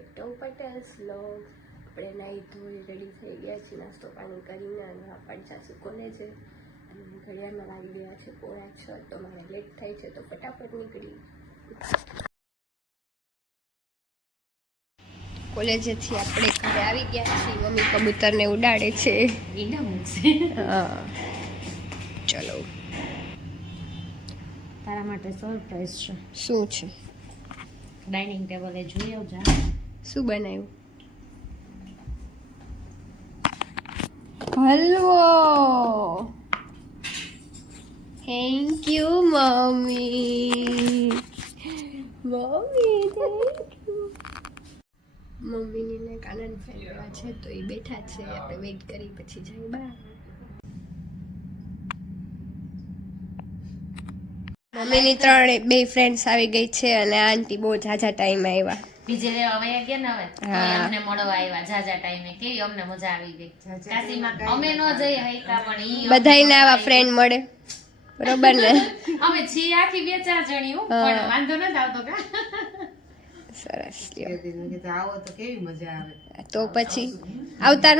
Back to Patels vlog. આપણે નાહી ધોઈ રેડી થઈ ગયા છીએ, નાસ્તો પાણી કરીને અને આપણે જાશું કોલેજે. અને ઘડિયાળમાં વાગી ગયા છે 6:30, તો મારે લેટ થાય છે તો ફટાફટ નીકળી. કોલેજેથી આપણે ઘરે આવી ગયા છીએ. મમ્મી કબૂતરને ઉડાડે છે. હા ચલો, તારા માટે સરપ્રાઈઝ છે. શું છે? ડાઇનિંગ ટેબલે જોઈ આવજા. શું બનાવ્યું? Halwa. Thank you mummy. Mummy thank you. મમ્મીને કાનન ફેરવા છે તો એ બેઠા છે. આપણે વેઇટ કરી પછી જઈએ બહાર. મમ્મીની બે ફ્રેન્ડ્સ આવી ગઈ છે અને આંટી બહુ ઝાઝા ટાઈમ આવ્યા. બીજે હવે ગયા ને હવે અમને મળવા આવ્યા ઝાઝા ટાઈમે. કેવી અમને મજા આવી ગઈ. કાશીમાં અમે ન જઈ હૈકા પણ ઈ બધાયને આવા ફ્રેન્ડ મળે, બરોબર ને? અમે છીએ આખી 2-4 જણીઓ, પણ વાંધો ન આવતો કા. સરસ લ્યો. આવો તો કેવી મજા આવે. તો પછી આવતા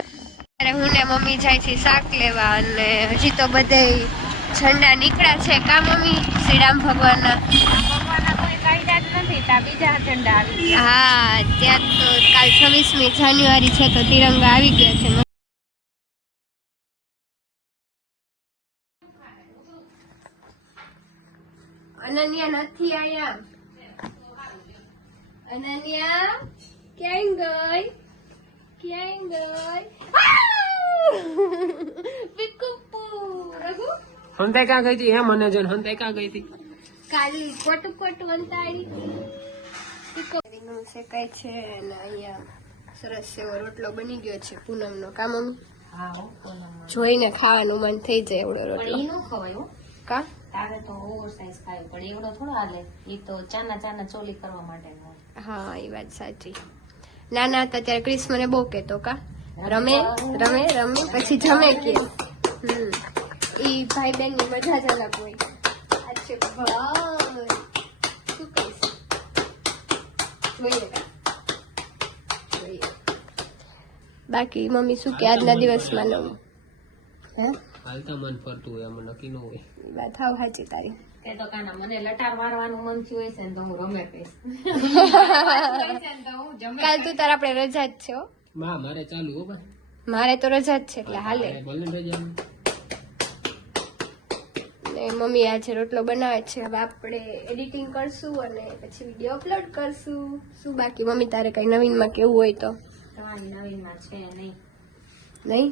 હું ને મમ્મી જાય છે શાક લેવા, અને હજી તો બધે ઝંડા નીકળ્યા છે કા મમ્મી? શ્રીરામ ભગવાનના કોઈ કાયદા જ નથી, તા બીજા ઝંડા આવી ગયા. હા, ત્યાં તો કાલ 26મી જાન્યુઆરી છે તો તિરંગા આવી ગયા છે. અનન્યા નથી આયા. અનન્યા ક્યાં ગઈ? ક્યાં ગઈ? વિકુપુ રઘુ હંતે ક્યાં ગઈ હતી? મને જોઈને હંતે ક્યાં ગઈ હતી? કાલી કોટું કોટું અંતાડી રીંગણું શેકાય છે અને અહીંયા સરસ એવો રોટલો બની ગયો છે પૂનમનો. કા મમ્મી? હા જોઈને ખાવાનું મન થઈ જાય એવડો રોટલો. પણ ઈ નો ખવાય હો. કા તારે તો ઓવર સાઈઝ ખાવી પડે, એવડો થોડો હાલે. ઈ તો ચાના ચોલી કરવા માટે હોય. હા એ વાત સાચી. નાના હતા ત્યારે ક્રિસ મને બહુ કહેતો કા રમે રમે રમે પછી જમે કે. ઈ ભાઈ બહેન ની મજા જ અલગ હોય. અચ્છા ભાઈ શું કહીશ? જોઈએ બાકી મમ્મી શું કે આજના દિવસમાં નવું? હાલતા મન ફરતું હોય, આમાં નક્કી ન હોય. વાત હાવ સાચી તારી. તે તો કાના મને લટાર મારવાનું મન થયું હોય છે ને તો હું રમે કહીશ. કાલ તું તાર આપણે રજા જ છે હો. મારે ચાલુ હો ભાઈ. મારે તો રજા જ છે એટલે હાલે. ભલે રજા. ને મમ્મી આજે રોટલો બનાવે છે. હવે આપણે એડિટિંગ કરશું અને પછી વિડીયો અપલોડ કરશું. શું બાકી મમ્મી તારે કઈ નવીનમાં કેવું હોય તો? તમારી નવીનમાં છે નહીં. નહીં?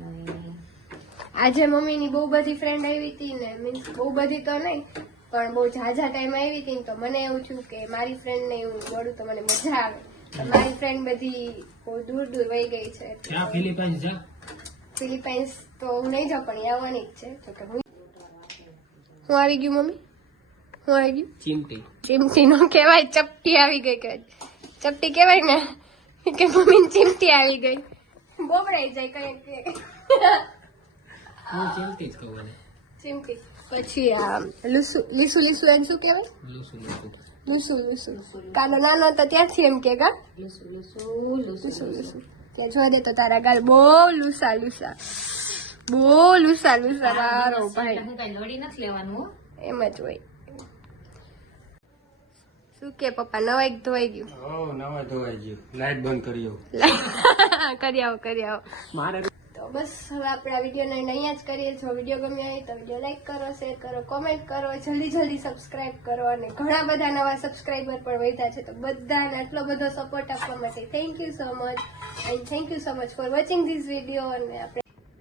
નહીં. આજે મમ્મીની બહુ બધી ફ્રેન્ડ આવી હતી ને, મીન્સ બહુ બધી તો નહીં પણ બહુ ઝાઝા ટાઈમ આવી હતી ને, તો મને એવું થયું કે મારી ફ્રેન્ડ ને એવું જોડું તો મને મજા આવે. તો મારી ફ્રેન્ડ બધી બહુ દૂર દૂર વહી ગઈ છે. ફિલિપાઈન્સ જા. ફિલિપાઈન્સ તો હું નહીં જાઉં પણ આવવાની જ છે. તો કે હું આવી ગયું મમ્મી? હું આવી ગયું? ચીમટી. ચીમટી નો કહેવાય, ચપટી આવી ગઈ. કે ચપટી કહેવાય ને કે મમ્મી ચીમટી આવી ગઈ. બોબડાઈ જાય કઈ હું ચીમટી જ કહું ને. ચીમટી. પછી આ લીસુ એમ શું કહેવાય? લૂસુ. કાનો નાનો હતો ત્યાંથી એમ કે કા લૂસુ. ત્યાં જોવા દે તો તારા ગાલ બહુ લૂસા મારો ભાઈ. હું કઈ લોડી નથી લેવાનું હો. એમ જ હોય. શું કે પપ્પા નવાઈ ધોવાઈ ગયું? નવા ધોવાઈ ગયું. લાઈટ બંધ કરી આવો. કરી આવો. મારે તો બસ હવે આપણે આ વિડીયોને અહીંયા જ કરીએ. જો વિડીયો ગમ્યો હોય તો વિડીયો લાઈક કરો, શેર કરો, કોમેન્ટ કરો, જલ્દી સબસ્ક્રાઇબ કરો. અને ઘણા બધા નવા સબસ્ક્રાઇબર પણ વધ્યા છે, તો બધાને આટલો બધો સપોર્ટ આપવા માટે thank you so much and thank you so much for watching this video. અને આપણે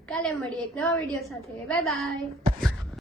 કાલે મળીએ એક નવા વિડીયો સાથે. Bye bye.